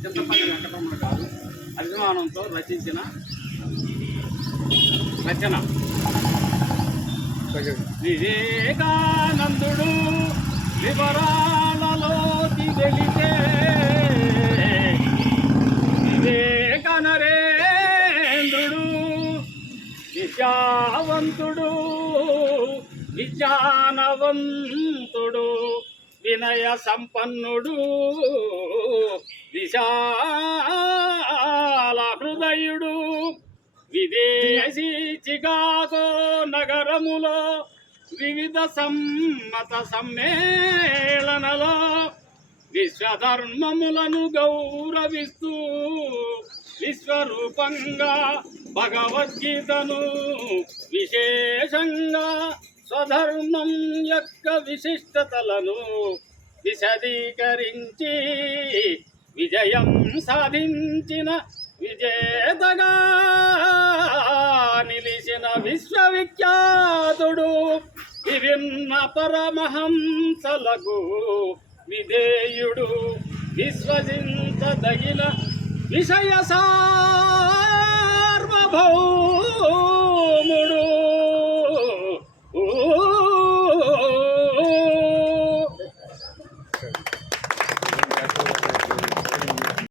చింతపల్లి వెంకటరమణ గారు అభిమానంతో రచించిన రచన. వివేకానందుడు వివరాలలోకి వెళితే వివేకనరేంద్రుడు విద్యావంతుడు విజ్ఞానవంతుడు వినయ సంపన్నుడు విశాల హృదయుడు విదేశీ చికాగో నగరములో వివిధ సమ్మత సమ్మేళనలో విశ్వధర్మములను గౌరవిస్తూ విశ్వరూపంగా భగవద్గీతను విశేషంగా స్వధర్మం యొక్క విశిష్టతలను విశదీకరించి విజయం సాధించిన విజేతగా నిలిచిన విశ్వవిఖ్యాతుడు విభిన్న పరమహంసలకు విధేయుడు విశ్వసించదగిన విషయ సార్వభౌముడు